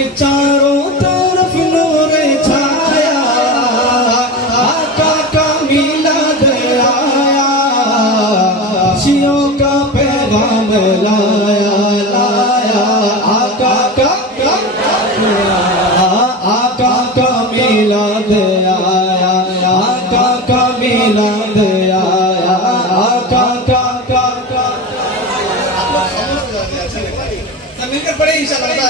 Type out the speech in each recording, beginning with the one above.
कि चारों तरफ नूर छाया, आका का मिलाद आया, खुशियों का पैगाम लाया लाया, आका का मिलाद आया, आका का मिलाद आया, आका का मिलकर पढ़े इंशाअल्लाह।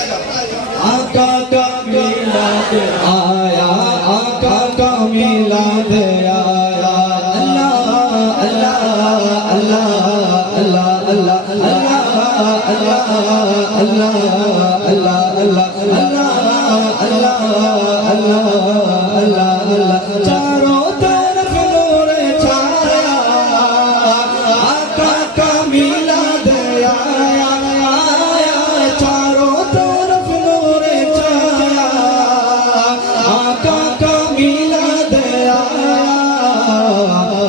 आका का मिलाद आया, आका का मिलाद आया, अल्लाह अल्लाह अल्लाह अल्लाह अल्लाह अल्लाह अल्लाह अल्लाह अल्लाह अल्लाह अल्लाह अल्लाह। चारों तरफ नूर छाया, आका का मिलाद आया, चारों तरफ नूर छाया, आका का मिलाद आया,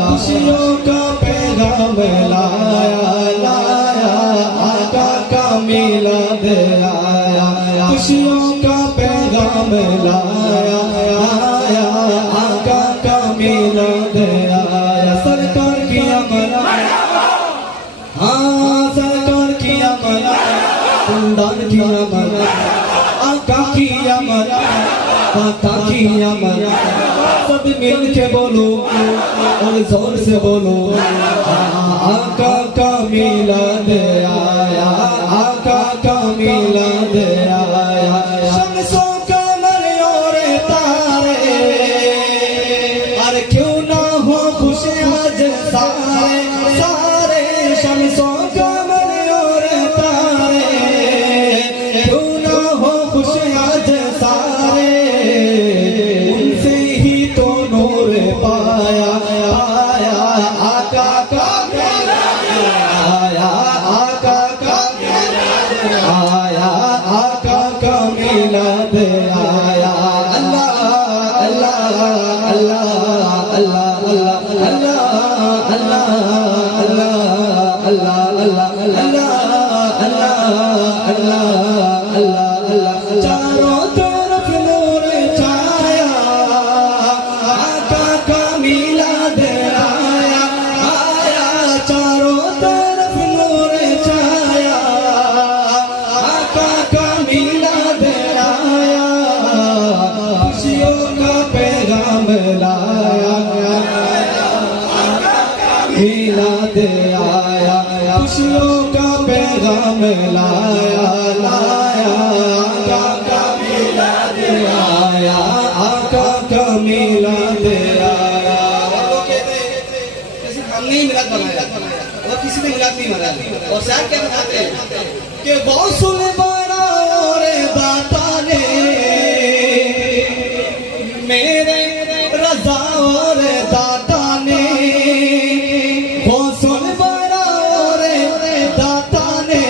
खुशियों का पैगाम लाया लाया, आका का मिलाद आया, खुशियों का पैगाम लाया आया, आका का मिलाद आया। सरकार की अमरा, हाँ सरकार की अमरा, कुंदन की अमरा, आका की अमरा, आका की अमरा, सब मिल के बोलो और जोर से बोलो, आका का मिलाद आया, आका का मिलाद आया। शम्सों कमर और तारे, अरे क्यों ना हो खुश आज सारे सारे, शम्सों कमर और तारे, क्यों ना हो खुश आज सारे, उनसे ही तो नूर पाया पाया, आका का आया, आका का आया, आका का मिलाद आया, अल्लाह अल्लाह अल्लाह अल्लाह अल्लाह अल्लाह अल्लाह अल्लाह अल्लाह अल्लाह अल्लाह। चारों तरफ नूर छाया, आका का मिलाद आया आया, चारों तरफ नूर छाया, आका का मिलाद आया, खुशियों का पैगाम लाया, मिलाद आया, खुशियों का पैगाम लाया लाया, आका का मिलाद आया, आका का मिलाद आया। हमने ही मिलाद बनाया और किसी ने मिलाद नहीं बनाया। और शायद क्या बताते हैं कि गौसुल बड़ा और दाता ने मेरे रजा और दाता ने, गौसुल बड़ा और दाता ने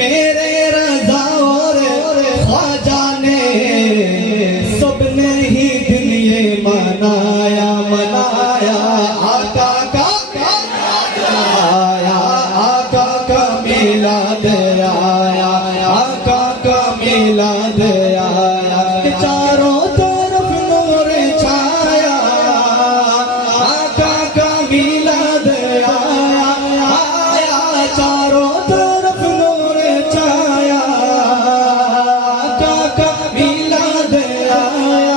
मेरे रजा और ख्वाजा ने, सबने ही दिल ये मनाया मनाया, आका का आया, आका का मिलाद आया, आका का मिलाद आया। चारों तरफ नूर छाया, आका का मिलाद आया आया, चारों तरफ नूर छाया, आका का मिलाद आया,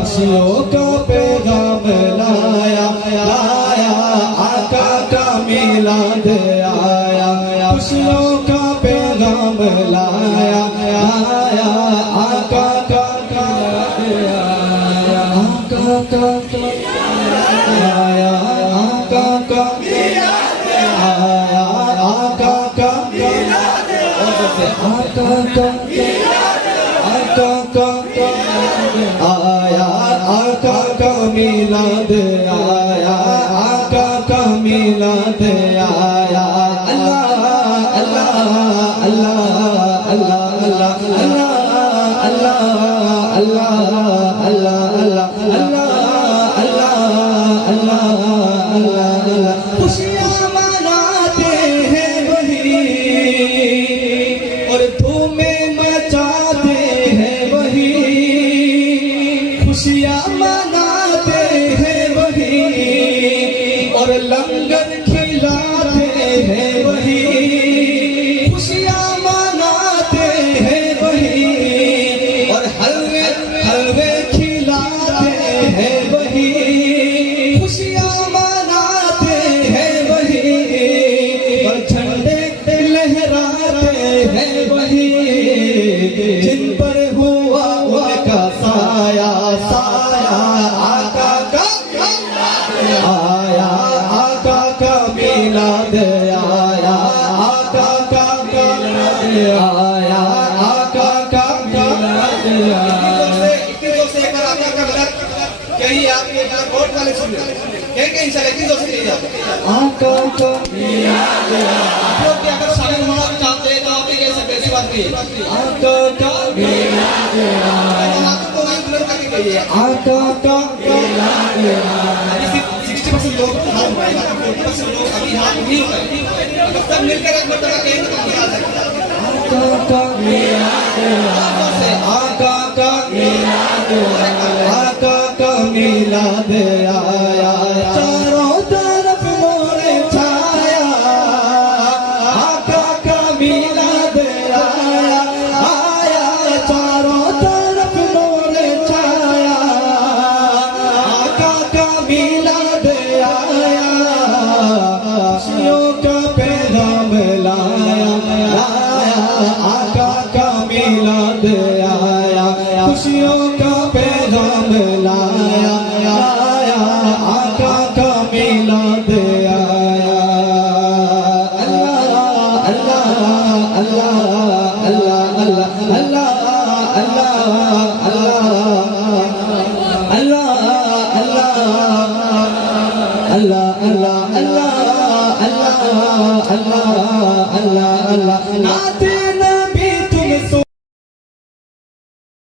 खुशियों का पैगाम लाया लाया, आका का मिलाद आया, खुशियों का पैगाम लाया लाया, आका का आया, आका का आया, आका का आया, आका का आका का आका का आया, आका का मिलाद आया, आका का मिलाद आया, अल्लाह अल्लाह अल्लाह अल्लाह अल्लाह अल्लाह अल्लाह अल्लाह अल्लाह अल्लाह अल्लाह अल्लाह। खुशियाँ मनाते हैं वही और धूमें कोर्ट वाले सुन क्या क्या इंशाल्लाह किस दोस्त ले जाओ आका का आप लोग क्या करो सारे माला भी चाहते हैं तो आप भी कह सकते हैं ऐसी बात नहीं आका का आपको तो वही ब्लर करके कहिए आका का 60% लोग हाथ उठाएगा 40% लोग अभी हाथ नहीं उठाए अगर सब मिलकर एक मर्तबा कहें तो क्या आ जाएगा आका का आका का मिलाद आया चारों तरफ मोरे छाया आका का मिलाद आया आया चारों तरफ मोरे छाया आका का मिलाद आया खुशियों का पैगाम लाया आका का मिलाद आया खुशियों का पैगाम लाया आका का मिलाद आया अल्लाह अल्लाह अल्लाह अल्लाह अल्लाह अल्लाह अल्लाह अल्लाह अल्लाह अल्लाह अल्लाह अल्लाह अल्लाह अल्लाह अल्लाह